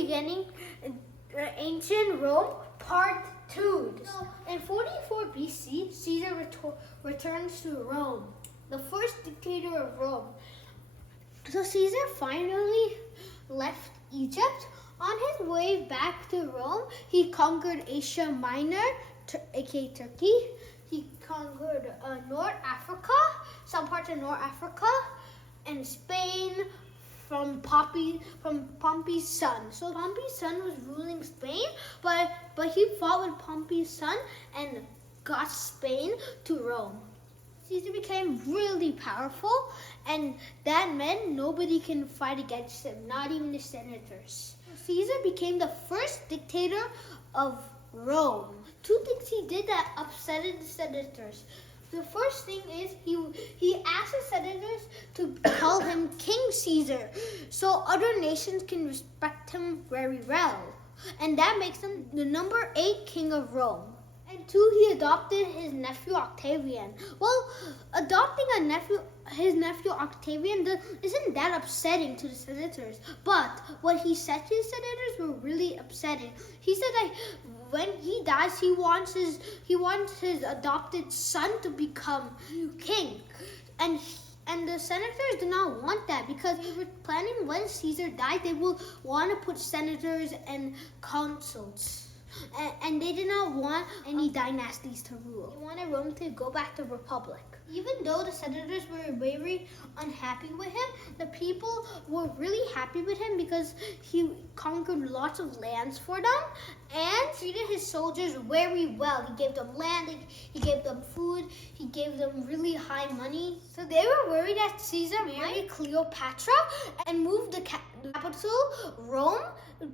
beginning ancient Rome, part 2. So, in 44 BC, Caesar returns to Rome, the first dictator of Rome. So Caesar finally left Egypt. On his way back to Rome, he conquered Asia Minor, aka Turkey. He conquered North Africa, some parts of North Africa, and Spain from Pompey's son. So Pompey's son was ruling Spain, but he fought with Pompey's son and got Spain to Rome. Caesar became really powerful, and that meant nobody can fight against him, not even the senators. Caesar became the first dictator of Rome. Two things he did that upset the senators. The first thing is he asked the senators to call him King Caesar, so other nations can respect him very well. And that makes him the number 8 king of Rome. And 2, he adopted his nephew Octavian. Well, adopting his nephew Octavian isn't that upsetting to the senators. But what he said to the senators were really upsetting. He said that when he dies, he wants his adopted son to become king. And the senators do not want that, because they were planning when Caesar died, they will want to put senators and consuls. And they did not want any dynasties to rule. They wanted Rome to go back to republic. Even though the senators were very unhappy with him, the people were really happy with him because he conquered lots of lands for them and treated his soldiers very well. He gave them land, he gave them food, he gave them really high money. So they were worried that Caesar married Cleopatra and moved the capital, Rome,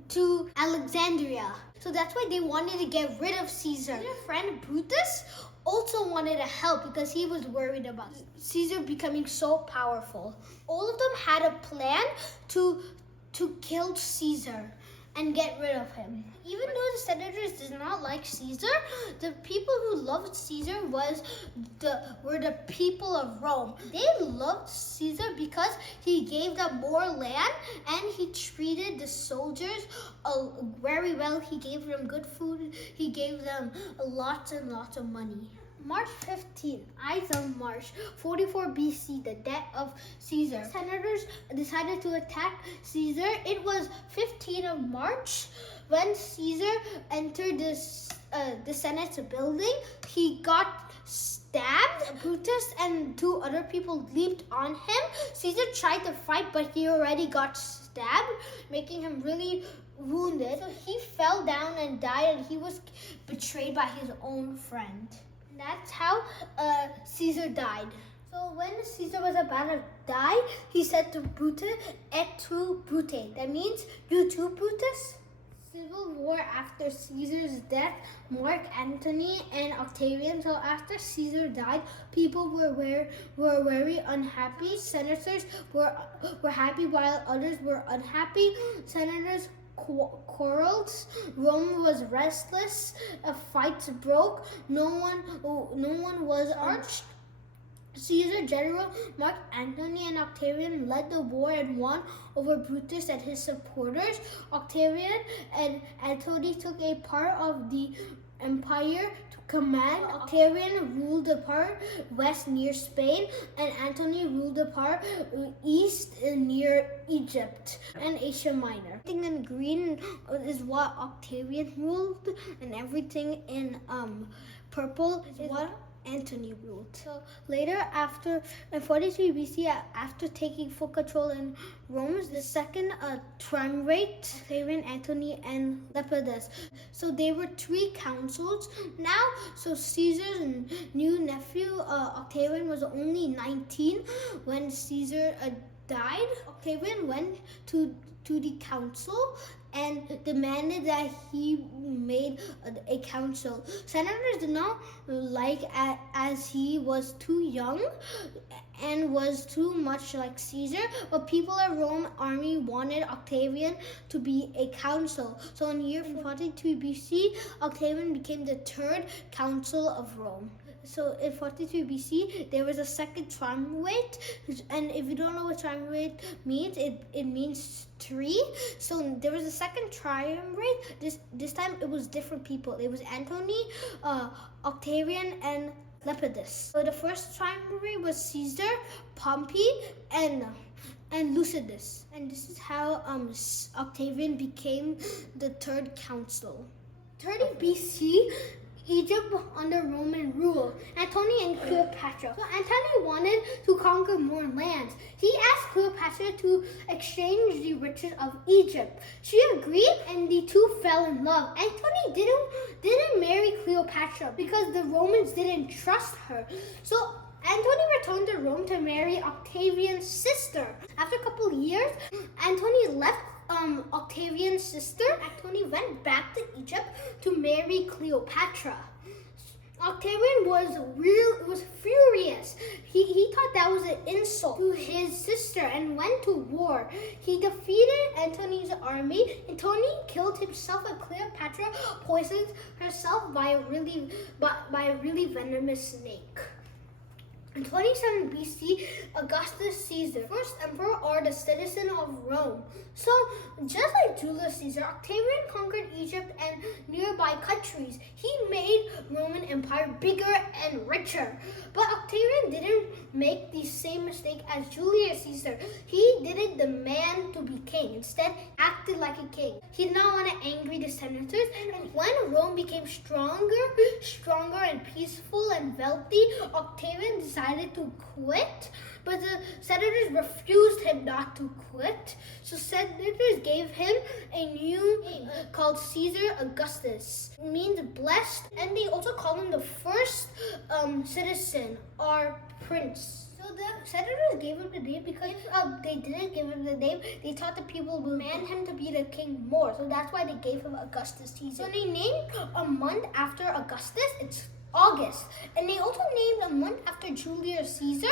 to Alexandria. So that's why they wanted to get rid of Caesar. His friend Brutus also wanted to help because he was worried about Caesar becoming so powerful. All of them had a plan to kill Caesar and get rid of him. Even though the senators did not like Caesar, the people who loved Caesar were the people of Rome. They loved Caesar because he gave them more land and he treated the soldiers very well. He gave them good food. He gave them lots and lots of money. March 15, Ides of March, 44 BC, the death of Caesar. Senators decided to attack Caesar. It was 15 of March when Caesar entered the Senate's building. He got stabbed. Brutus and 2 other people leaped on him. Caesar tried to fight, but he already got stabbed, making him really wounded. So he fell down and died, and he was betrayed by his own friend. That's how Caesar died. So when Caesar was about to die, he said to Brutus, "Et tu, Brute." That means, "You too, Brutus." Civil war after Caesar's death, Mark Antony and Octavian. So after Caesar died, people were very unhappy. Senators were happy while others were unhappy. Senators quarreled. Rome was restless. Fights broke. No one was arched. Caesar, General Mark Antony, and Octavian led the war and won over Brutus and his supporters. Octavian and Antony took a part of the empire to command. Octavian ruled the part west near Spain, and Antony ruled the part east near Egypt and Asia Minor. Everything in green is what Octavian ruled, and everything in purple is what Antony ruled. So later, in 43 BC, after taking full control in Rome, the second triumvirate, Octavian, Antony, and Lepidus. So they were 3 councils. Now, so Caesar's new nephew, Octavian, was only 19 when Caesar died. Octavian went to the council and demanded that he made a council. Senators did not like as he was too young and was too much like Caesar, but people of Rome army wanted Octavian to be a consul. So in year 42 BC, Octavian became the 3rd consul of Rome. So in 43 BC, there was a second triumvirate, and if you don't know what triumvirate means, it means three. So there was a second triumvirate. This time it was different people. It was Antony, Octavian, and Lepidus. So the first triumvirate was Caesar, Pompey, and Lucidus. And this is how Octavian became the third consul. 30 BC, Egypt under Roman rule. Antony and Cleopatra. So Antony wanted to conquer more lands. He asked Cleopatra to exchange the riches of Egypt. She agreed, and the two fell in love. Antony didn't marry Cleopatra because the Romans didn't trust her. So Antony returned to Rome to marry Octavian's sister. After a couple years, Antony left Octavian's sister. Antony went back to Egypt to marry Cleopatra. Octavian was furious. He thought that was an insult to his sister and went to war. He defeated Antony's army. Antony killed himself, and Cleopatra poisoned herself by a really venomous snake. In 27 BC, Augustus Caesar, first emperor or the citizen of Rome. So, just like Julius Caesar, Octavian conquered Egypt and nearby countries. He made Roman Empire bigger and richer. But Octavian didn't make the same mistake as Julius Caesar. He didn't demand to be king. Instead, acted like a king. He did not want to anger the senators. And when Rome became stronger and peaceful and wealthy, Octavian decided to quit. But the senators refused him not to quit. So senators gave him a new name called Caesar Augustus. It means blessed, and they also call him the first citizen or prince. So the senators gave him the name because if they didn't give him the name, they thought the people would demand him to be the king more. So that's why they gave him Augustus Caesar. So they named a month after Augustus. It's August. And they also named a month after Julius Caesar,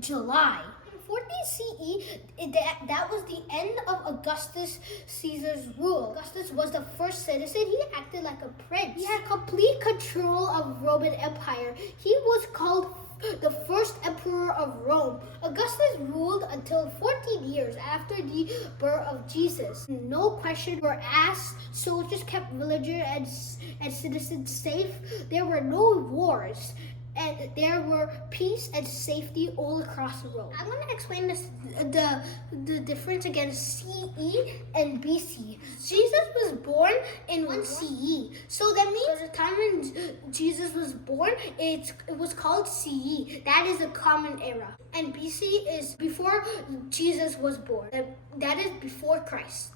July. In 40 CE, that was the end of Augustus Caesar's rule. Augustus was the first citizen. He acted like a prince. He had complete control of Roman Empire. He was called the first emperor of Rome. Augustus ruled until 14 years after the birth of Jesus. No questions were asked. Soldiers kept villagers and citizens safe. There were no wars, and there were peace and safety all across Rome. I'm going to explain the difference against CE and BC. Jesus was born in 1 CE. So that means the time when Jesus was born, it was called CE. That is a common era. And BC is before Jesus was born. That is before Christ.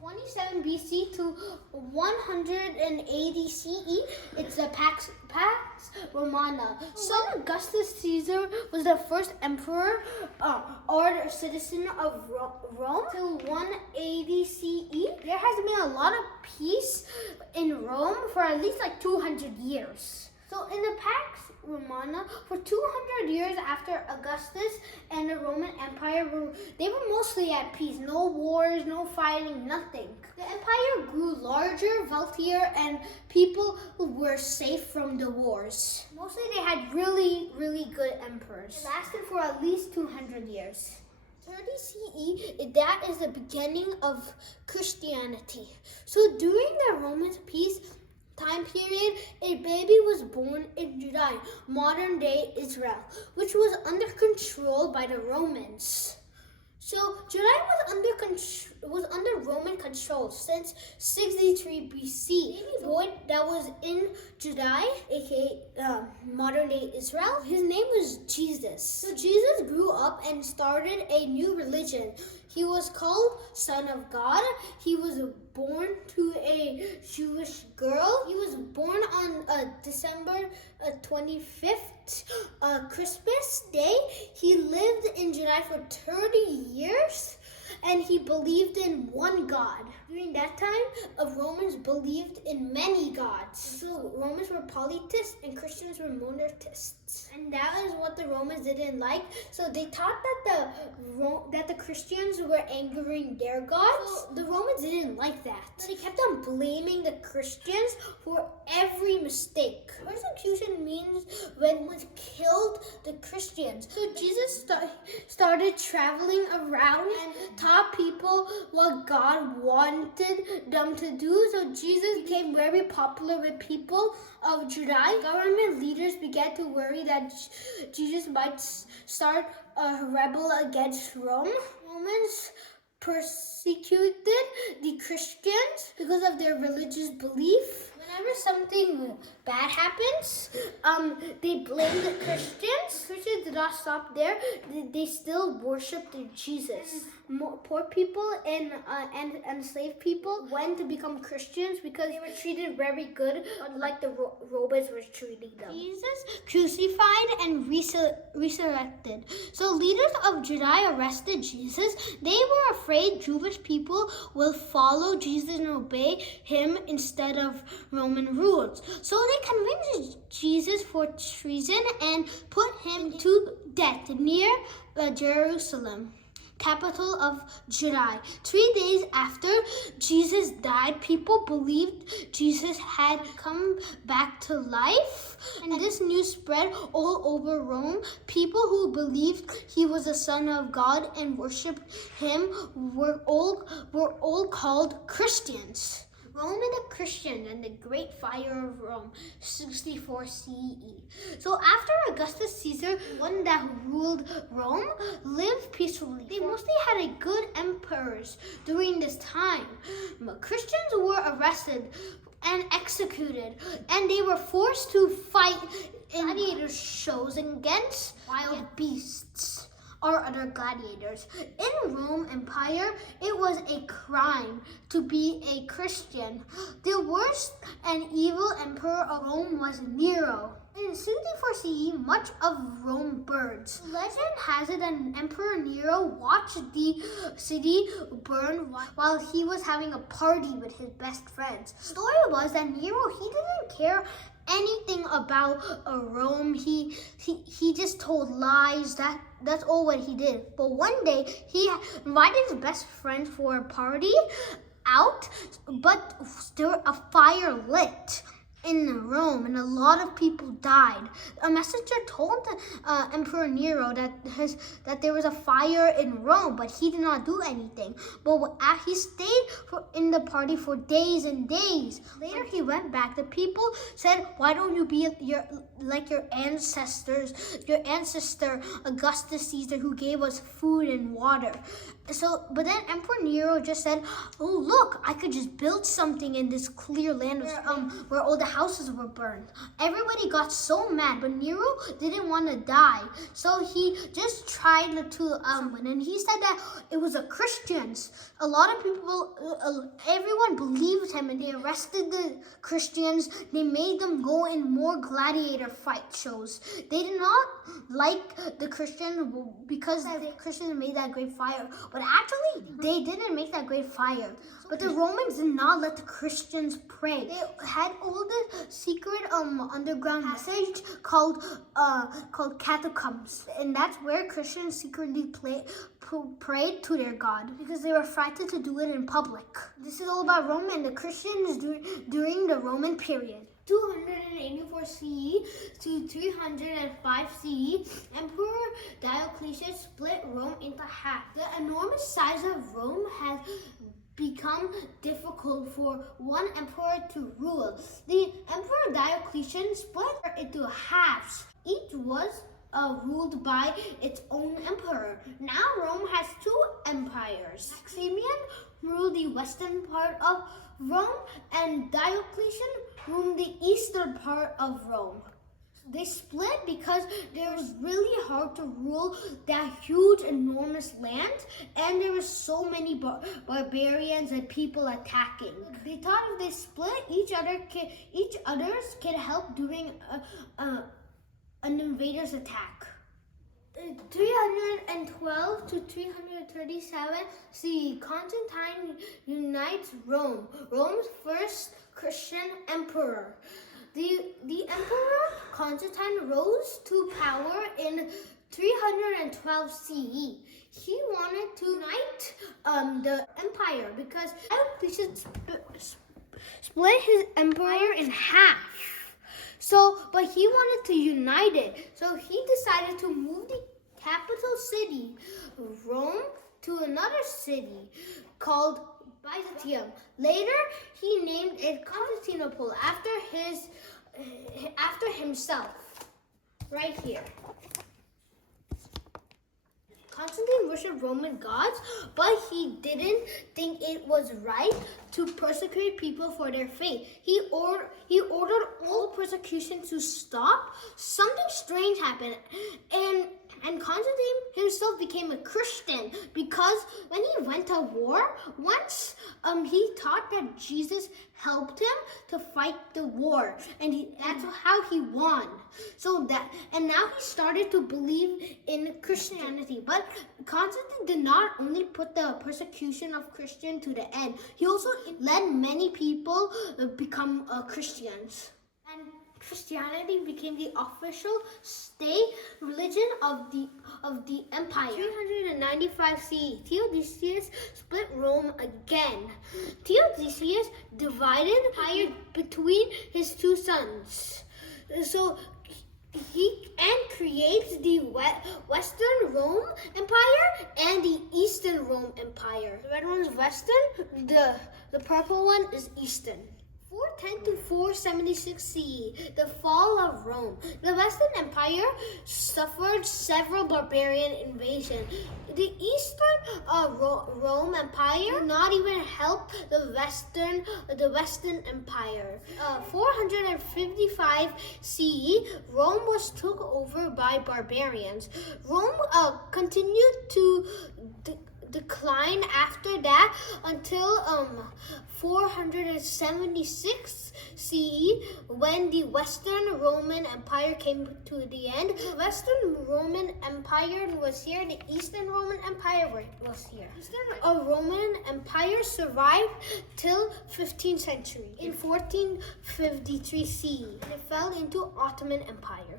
27 BC to 180 CE, it's the Pax Romana. So Augustus Caesar was the first emperor or citizen of Rome till 180 CE. There has been a lot of peace in Rome for at least like 200 years. So in the Pax Romana, for 200 years after Augustus and the Roman Empire, they were mostly at peace. No wars, no fighting, nothing. The empire grew larger, wealthier, and people were safe from the wars. Mostly they had really, really good emperors. It lasted for at least 200 years. 30 CE, that is the beginning of Christianity. So during the Roman peace time period, a baby was born in Judea, modern-day Israel, which was under control by the Romans. So Judea was under Roman control since 63 BC. The boy that was in Judea, aka modern-day Israel, his name was Jesus. So Jesus grew up and started a new religion. He was called Son of God. He was born to a Jewish girl. He was born on December 25th, Christmas Day. He lived in Judea for 30 years. and he believed in one God. During that time, Romans believed in many gods. So Romans were polytheists and Christians were monotheists. And that is what the Romans didn't like. So they thought that the Christians were angering their gods. So the Romans didn't like that. So they kept on blaming the Christians for every mistake. Persecution means when one killed the Christians. So Jesus started traveling around and taught people what God wanted them to do. So Jesus became very popular with people of Judea. Government leaders began to worry that Jesus might start a rebel against Rome. Romans persecuted the Christians because of their religious belief. Whenever something bad happens, they blame the Christians. Christians did not stop there. They still worshipped Jesus. Poor people and enslaved people went to become Christians because they were treated very good, unlike the Romans were treating them. Jesus crucified and resurrected. So leaders of Judea arrested Jesus. They were afraid Jewish people will follow Jesus and obey him instead of Roman rules. So they convicted Jesus for treason and put him to death near Jerusalem, capital of Judea. 3 days after Jesus died, people believed Jesus had come back to life. And this news spread all over Rome. People who believed he was the Son of God and worshipped him were all called Christians. Rome and the Christians and the Great Fire of Rome, 64 CE. So after Augustus Caesar, one that ruled Rome, lived peacefully. They mostly had good emperors during this time. Christians were arrested and executed, and they were forced to fight in gladiator shows against wild beasts or other gladiators. In Rome Empire, it was a crime to be a Christian. The worst and evil emperor of Rome was Nero. In 64 CE, much of Rome burns. Legend has it that Emperor Nero watched the city burn while he was having a party with his best friends. The story was that Nero, he didn't care anything about Rome. He just told lies. That's all what he did. But one day he invited his best friend for a party out, but there a fire lit in Rome and a lot of people died. A messenger told Emperor Nero that there was a fire in Rome, but he did not do anything. But he stayed in the party for days and days. Later he went back. The people said, "Why don't you be like your ancestors, your ancestor Augustus Caesar, who gave us food and water?" But then Emperor Nero just said, "Oh look, I could just build something in this clear land where all the houses were burned." Everybody got so mad, but Nero didn't want to die, so he just tried to and he said that it was the Christians. A lot of people, everyone believed him, and they arrested the Christians. They made them go in more gladiator fight shows. They did not like the Christians because the Christians made that great fire. But actually, they didn't make that great fire. But the Romans did not let the Christians pray. They had all the secret underground passage called catacombs, and that's where Christians secretly prayed to their God because they were frightened to do it in public. This is all about Rome and the Christians during the Roman period. 284 CE to 305 CE, Emperor Diocletian split Rome into half. The enormous size of Rome has become difficult for one emperor to rule. The Emperor Diocletian split into halves. Each was ruled by its own emperor. Now Rome has two empires. Octavian ruled the western part of Rome, and Diocletian ruled the eastern part of Rome. They split because it was really hard to rule that huge, enormous land, and there were so many barbarians and people attacking. They thought if they split, each others can help during an invader's attack. 312 to 337 CE, Constantine unites Rome, Rome's first Christian emperor. The emperor Constantine rose to power in 312 CE. He wanted to unite the empire because he should split his empire in half. But he wanted to unite it. So he decided to move the capital city, Rome, to another city called Byzantium. Later, he named it Constantinople after himself. Right here. Constantine worshipped Roman gods, but he didn't think it was right to persecute people for their faith. He ordered all persecution to stop. Something strange happened, and Constantine himself became a Christian because when he went to war, once he thought that Jesus helped him to fight the war, and that's how he won. And now he started to believe in Christianity. But Constantine did not only put the persecution of Christian to the end, he also led many people become Christians. And Christianity became the official state religion of the empire. 395 CE, Theodosius split Rome again. Theodosius divided the empire between his two sons. So he creates the Western Rome Empire and the Eastern Rome Empire. The red one is Western, the purple one is Eastern. 410 to 476 CE, the fall of Rome. The Western Empire suffered several barbarian invasions. The Eastern Rome Empire did not even help the Western Empire. 455 CE, Rome was took over by barbarians. Rome continued to decline after that until 476 CE, when the Western Roman Empire came to the end. The Western Roman Empire was here, the Eastern Roman Empire was here. The Eastern Roman Empire survived till 15th century. In 1453 CE, and it fell into Ottoman Empire.